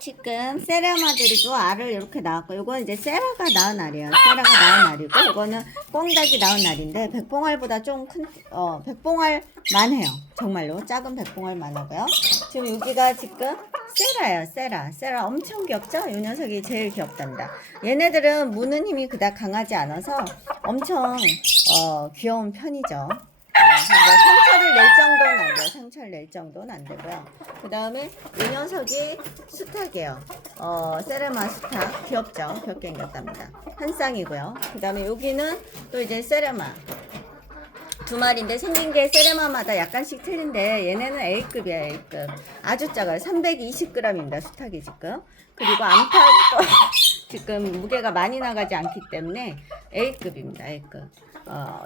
지금 세라마들이고 알을 이렇게 낳았고, 이건 이제 세라가 낳은 알이에요. 세라가 낳은 알이고, 이거는 꽁닭이 낳은 알인데 백봉알보다 좀 큰, 백봉알만 해요. 정말로 작은 백봉알만 하고요. 지금 여기가 지금 세라예요. 세라 엄청 귀엽죠? 이 녀석이 제일 귀엽답니다. 얘네들은 무는 힘이 그닥 강하지 않아서 엄청 귀여운 편이죠. 상처를 낼 정도는 안 돼요. 상처를 낼 정도는 안 되고요. 그 다음에 이 녀석이 수탉이에요. 세레마 수탉. 귀엽죠? 귀엽게 생겼답니다. 한 쌍이고요. 그 다음에 여기는 또 이제 세레마. 두 마리인데 생긴 게 세레마마다 약간씩 틀린데 얘네는 A급이에요. A급. 아주 작아요. 320g입니다. 수탉이 지금. 그리고 암탉도 지금 무게가 많이 나가지 않기 때문에 A급입니다. A급.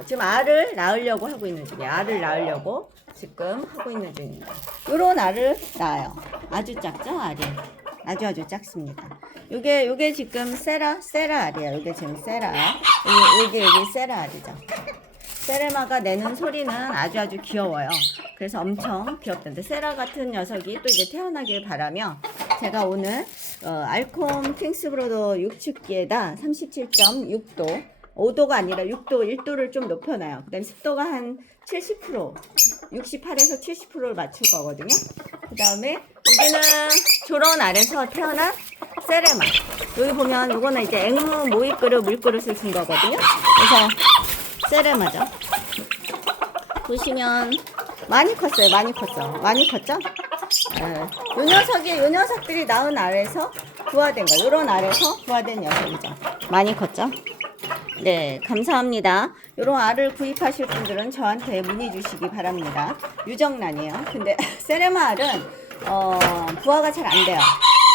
지금 알을 낳으려고 하고 있는 중이에요. 알을 낳으려고 지금 하고 있는 중입니다. 요런 알을 낳아요. 아주 작죠? 알이. 아주 작습니다. 요게 지금 세라 알이에요. 요게 지금 세라. 여기 세라 알이죠. 세레마가 내는 소리는 아주 귀여워요. 그래서 엄청 귀엽던데 세라 같은 녀석이 또 이제 태어나길 바라며 제가 오늘 알콤 킹스브로더 육축기에다 37.6도 5도가 아니라 6도 1도를 좀 높여놔요. 그 다음에 습도가 한 70% 68에서 70%를 맞출 거거든요. 그 다음에 여기는 조런 알에서 태어난 세레마. 여기 보면 이거는 이제 앵무 모이그릇 물그릇을 준 거거든요. 그래서 세레마죠. 보시면 많이 컸어요. 많이 컸죠? 요 녀석들이 낳은 알에서 부화된 거. 요런 알에서 부화된 녀석이죠. 많이 컸죠? 네, 감사합니다. 요런 알을 구입하실 분들은 저한테 문의 주시기 바랍니다. 유정란이에요. 근데 세레마 알은 부화가 잘 안 돼요.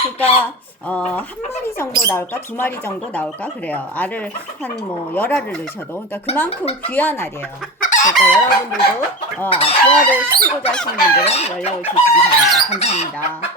그러니까 한 마리 정도 나올까, 두 마리 정도 나올까 그래요. 알을 한 뭐 10알을 넣으셔도. 그러니까 그만큼 귀한 알이에요. 그러니까 여러분들도 부화를 시키고자 하시는 분들은 연락을 주시기 바랍니다. 감사합니다.